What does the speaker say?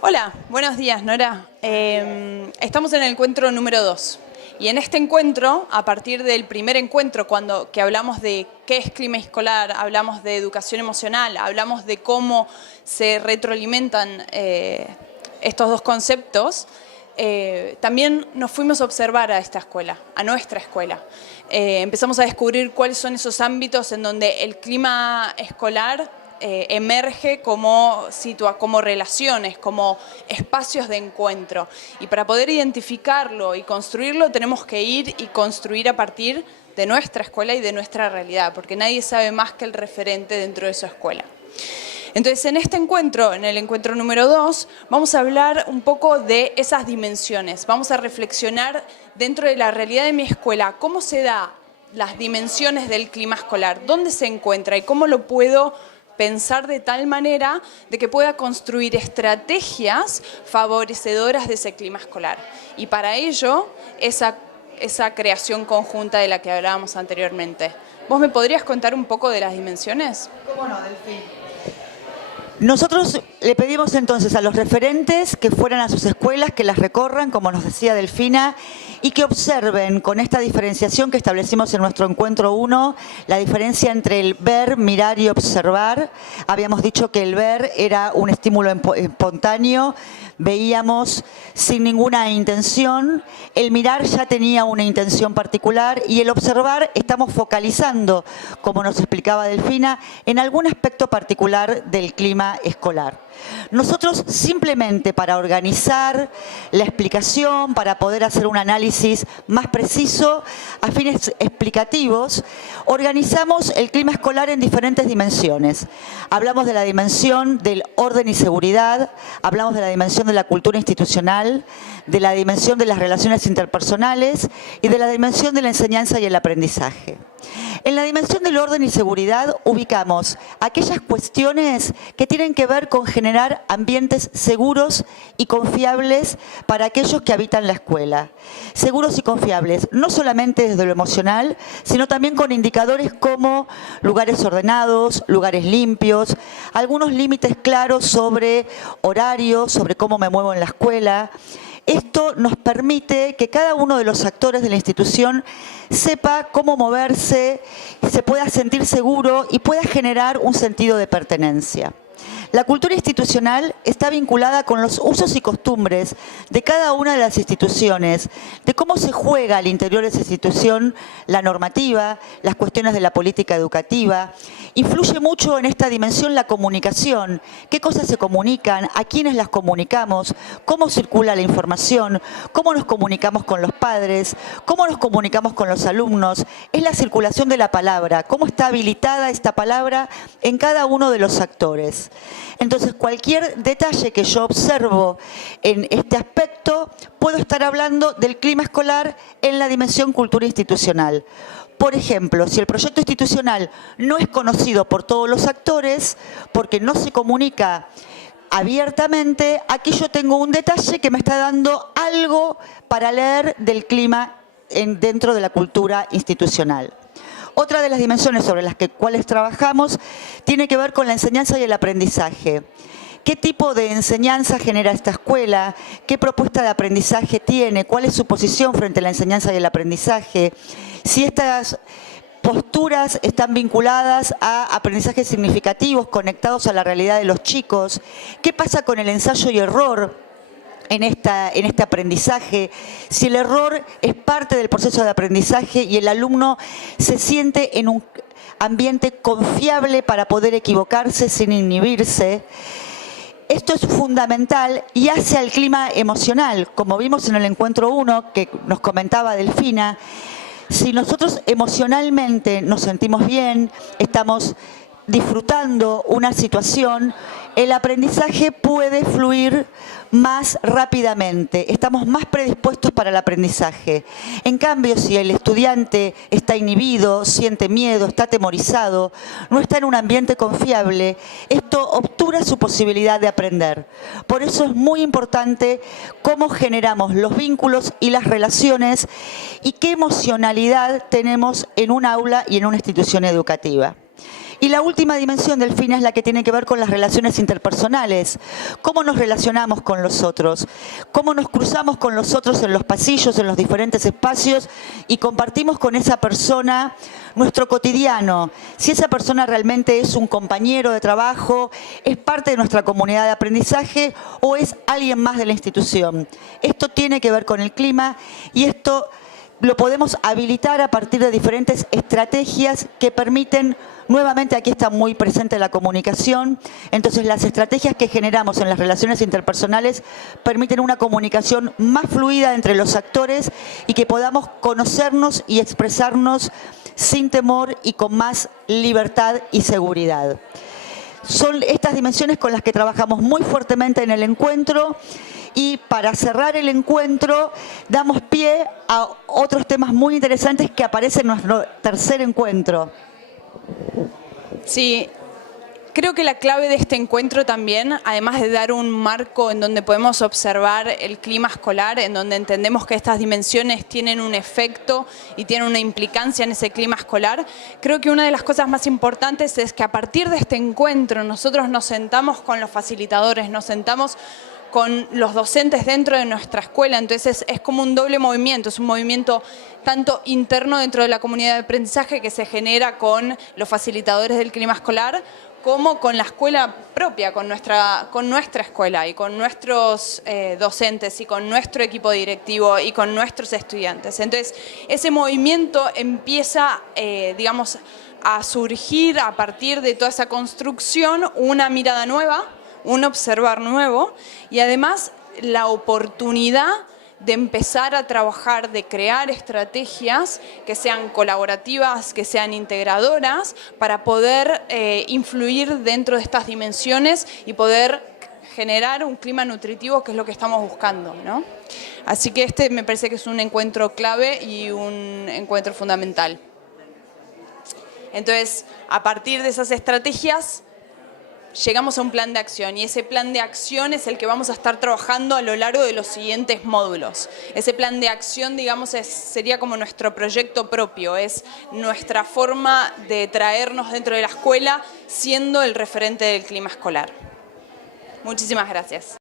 Hola, buenos días, Nora. Estamos en el encuentro número 2. Y en este encuentro, a partir del primer encuentro, que hablamos de qué es clima escolar, hablamos de educación emocional, hablamos de cómo se retroalimentan estos dos conceptos, también nos fuimos a observar a esta escuela, a nuestra escuela. Empezamos a descubrir cuáles son esos ámbitos en donde el clima escolar emerge como relaciones, como espacios de encuentro. Y para poder identificarlo y construirlo tenemos que ir y construir a partir de nuestra escuela y de nuestra realidad, porque nadie sabe más que el referente dentro de su escuela. Entonces, en este encuentro, en el encuentro número 2, vamos a hablar un poco de esas dimensiones. Vamos a reflexionar dentro de la realidad de mi escuela, cómo se da las dimensiones del clima escolar, dónde se encuentra y cómo lo puedo pensar de tal manera de que pueda construir estrategias favorecedoras de ese clima escolar. Y para ello, esa creación conjunta de la que hablábamos anteriormente. ¿Vos me podrías contar un poco de las dimensiones? ¿Cómo no, Delfín? Nosotros le pedimos entonces a los referentes que fueran a sus escuelas, que las recorran, como nos decía Delfina, y que observen con esta diferenciación que establecimos en nuestro encuentro 1, la diferencia entre el ver, mirar y observar. Habíamos dicho que el ver era un estímulo espontáneo, veíamos sin ninguna intención, el mirar ya tenía una intención particular y el observar estamos focalizando, como nos explicaba Delfina, en algún aspecto particular del clima escolar. Nosotros simplemente para organizar la explicación, para poder hacer un análisis más preciso, a fines explicativos, organizamos el clima escolar en diferentes dimensiones. Hablamos de la dimensión del orden y seguridad, hablamos de la dimensión de la cultura institucional, de la dimensión de las relaciones interpersonales y de la dimensión de la enseñanza y el aprendizaje. En la dimensión del orden y seguridad ubicamos aquellas cuestiones que tienen que ver con generar ambientes seguros y confiables para aquellos que habitan la escuela. Seguros y confiables, no solamente desde lo emocional, sino también con indicadores como lugares ordenados, lugares limpios, algunos límites claros sobre horarios, sobre cómo me muevo en la escuela. Esto nos permite que cada uno de los actores de la institución sepa cómo moverse, se pueda sentir seguro y pueda generar un sentido de pertenencia. La cultura institucional está vinculada con los usos y costumbres de cada una de las instituciones, de cómo se juega al interior de esa institución la normativa, las cuestiones de la política educativa. Influye mucho en esta dimensión la comunicación, qué cosas se comunican, a quiénes las comunicamos, cómo circula la información, cómo nos comunicamos con los padres, cómo nos comunicamos con los alumnos, es la circulación de la palabra, cómo está habilitada esta palabra en cada uno de los actores. Entonces, cualquier detalle que yo observo en este aspecto, puedo estar hablando del clima escolar en la dimensión cultura institucional. Por ejemplo, si el proyecto institucional no es conocido por todos los actores, porque no se comunica abiertamente, aquí yo tengo un detalle que me está dando algo para leer del clima dentro de la cultura institucional. Otra de las dimensiones sobre las cuales trabajamos tiene que ver con la enseñanza y el aprendizaje. ¿Qué tipo de enseñanza genera esta escuela? ¿Qué propuesta de aprendizaje tiene? ¿Cuál es su posición frente a la enseñanza y el aprendizaje? Si estas posturas están vinculadas a aprendizajes significativos, conectados a la realidad de los chicos. ¿Qué pasa con el ensayo y error en este aprendizaje? Si el error es parte del proceso de aprendizaje y el alumno se siente en un ambiente confiable para poder equivocarse sin inhibirse. Esto es fundamental y hace al clima emocional, como vimos en el encuentro 1 que nos comentaba Delfina. Si nosotros emocionalmente nos sentimos bien, estamos disfrutando una situación, el aprendizaje puede fluir más rápidamente, estamos más predispuestos para el aprendizaje. En cambio, si el estudiante está inhibido, siente miedo, está atemorizado, no está en un ambiente confiable, esto obtura su posibilidad de aprender. Por eso es muy importante cómo generamos los vínculos y las relaciones y qué emocionalidad tenemos en un aula y en una institución educativa. Y la última dimensión del FINA es la que tiene que ver con las relaciones interpersonales. ¿Cómo nos relacionamos con los otros? ¿Cómo nos cruzamos con los otros en los pasillos, en los diferentes espacios y compartimos con esa persona nuestro cotidiano? Si esa persona realmente es un compañero de trabajo, es parte de nuestra comunidad de aprendizaje o es alguien más de la institución. Esto tiene que ver con el clima y esto lo podemos habilitar a partir de diferentes estrategias que permiten, nuevamente aquí está muy presente la comunicación, entonces las estrategias que generamos en las relaciones interpersonales permiten una comunicación más fluida entre los actores y que podamos conocernos y expresarnos sin temor y con más libertad y seguridad. Son estas dimensiones con las que trabajamos muy fuertemente en el encuentro. Y para cerrar el encuentro, damos pie a otros temas muy interesantes que aparecen en nuestro tercer encuentro. Sí, creo que la clave de este encuentro también, además de dar un marco en donde podemos observar el clima escolar, en donde entendemos que estas dimensiones tienen un efecto y tienen una implicancia en ese clima escolar, creo que una de las cosas más importantes es que a partir de este encuentro nosotros nos sentamos con los facilitadores, nos sentamos con los docentes dentro de nuestra escuela, entonces es como un doble movimiento, es un movimiento tanto interno dentro de la comunidad de aprendizaje que se genera con los facilitadores del clima escolar, como con la escuela propia, con nuestra escuela y con nuestros docentes y con nuestro equipo directivo y con nuestros estudiantes. Entonces, ese movimiento empieza, digamos, a surgir a partir de toda esa construcción, una mirada nueva, un observar nuevo y además la oportunidad de empezar a trabajar, de crear estrategias que sean colaborativas, que sean integradoras para poder influir dentro de estas dimensiones y poder generar un clima nutritivo, que es lo que estamos buscando, ¿no? Así que este me parece que es un encuentro clave y un encuentro fundamental. Entonces, a partir de esas estrategias, llegamos a un plan de acción y ese plan de acción es el que vamos a estar trabajando a lo largo de los siguientes módulos. Ese plan de acción, digamos, sería como nuestro proyecto propio, es nuestra forma de traernos dentro de la escuela siendo el referente del clima escolar. Muchísimas gracias.